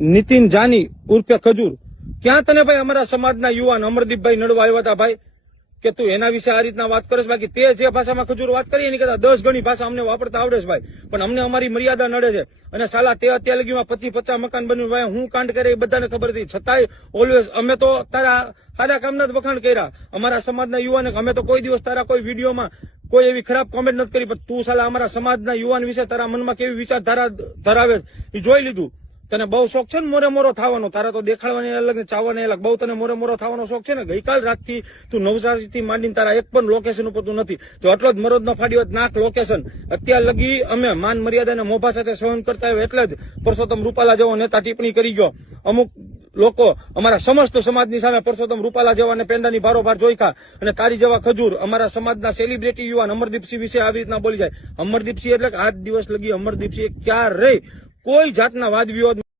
નીતિન જાની ઉર્ફે ખજૂર, ક્યાં તને ભાઈ અમારા સમાજના યુવાન અમરદીપભાઈ નડવા આવ્યા હતા ભાઈ કે તું એના વિશે આ રીતના વાત કરે? બાકી તે જે ભાષામાં ખજૂર વાત કરી એની કરતા 10 ગણી ભાષા અમને વાપરતા આવડે છે ભાઈ, પણ અમને અમારી મર્યાદા નડે છે. અને સાલા તે અત્યાર લગીમાં 25-50 મકાન બન્યું ભાઈ, હું કાંડ કરે એ બધાને ખબર હતી, છતાંય ઓલવેઝ અમે તો તારા સારા કામના જ વખાણ કર્યા અમારા સમાજના યુવાને. અમે તો કોઈ દિવસ તારા કોઈ વિડીયોમાં કોઈ એવી ખરાબ કોમેન્ટ નથી કરી, પણ તું સાલા અમારા સમાજના યુવાન વિશે તારા મનમાં કેવી વિચારધારા ધરાવે એ જોઈ લીધું. તને બહુ શોખ છે ને મોરે મોરો થવાનો, તારા તો દેખાડવાની અલગ ને ચાવવાની અલગ, બહુ તને મોરે મોરો થવાનો શોખ છે ને. ગઈકાલ રાતથી તું નવસારીથી માંડીને તારા એક પણ લોકેશન ઉપર તું નથી. જો આટલો જ મરોદનો ફાડ્યો નાક લોકેશન. અત્યાર લગી અમે માન મર્યાદાને મોભા સાથે સહન કરતા હોય એટલે જ પરસોત્તમ રૂપાલા જેવો નેતા ટિપ્પણી કરી ગયો. અમુક લોકો અમારા સમસ્ત સમાજની સામે પરસોત્તમ રૂપાલા જેવાને પેંડાની બારોબાર જોઈખા, અને તારી જેવા ખજૂર અમારા સમાજના સેલિબ્રિટી યુવાન અમરદીપસિંહ વિશે આવી રીતના બોલી જાય. અમરદીપસિંહ એટલે કે આજ દિવસ લગી અમરદીપસિંહ ક્યારેય કોઈ જાતના વાદ વિવાદ